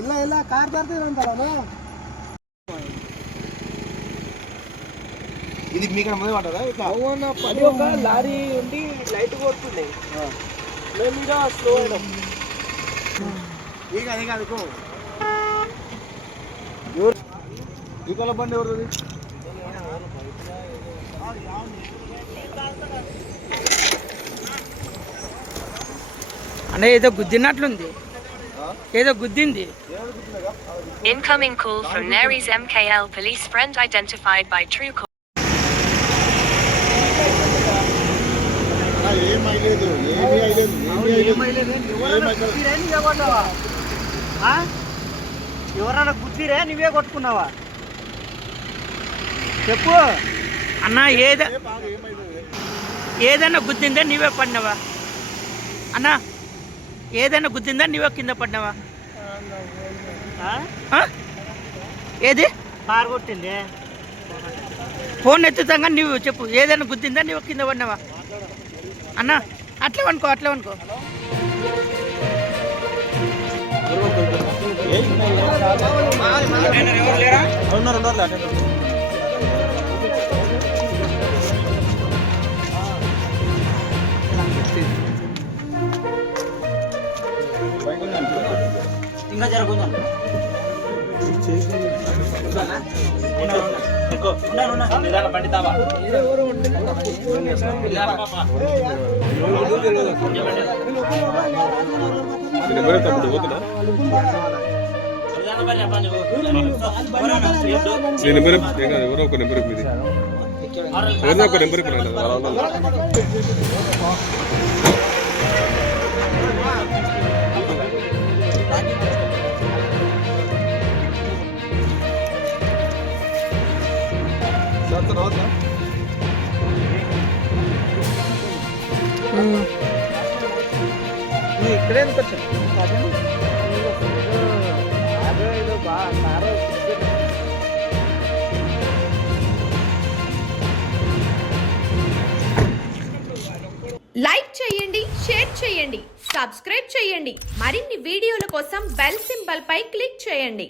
ಇಲ್ಲ ಕಾರ್ ತರ್ತೀರಂತಲ್ಲ ఇది మీకు ముందే పడ్డదా ఇట్లా అవునా పడి ఒక లారీ ఉండి లైట్ కొడుతుండే మేము ఇడ స్లో అయినాం అదే కాదుకో ఈ కొల బండి ఎవరిది అనే ఏదో గుద్దినట్లుంది ఏదో గుద్దింది Incoming call from Naries MKL police friend identified by Truecaller. ఎవరన్నా గుద్దిరే నువ్వే కొట్టుకున్నావా చెప్పు అన్న ఏదైనా గుద్దిందా నీవే పడినావా అన్న ఏదైనా గుద్దిందా నీవే కింద పడినావా ఏది కారు కొట్టింది ఫోన్ ఎత్తుతాగా నువ్వు చెప్పు ఏదైనా గుద్దిందా నీవు కింద పడినావా అన్న అట్లా అనుకో ఇంకా జరుగుతుందా పండితావా ఎవరో ఒక నెంబర్ మీది ఎవరో ఒక నెంబర్ ఇక్కడే బాగా లైక్ చేయండి, షేర్ చేయండి, సబ్స్క్రైబ్ చేయండి. మరిన్ని వీడియోల కోసం బెల్ సింబల్ పై క్లిక్ చేయండి.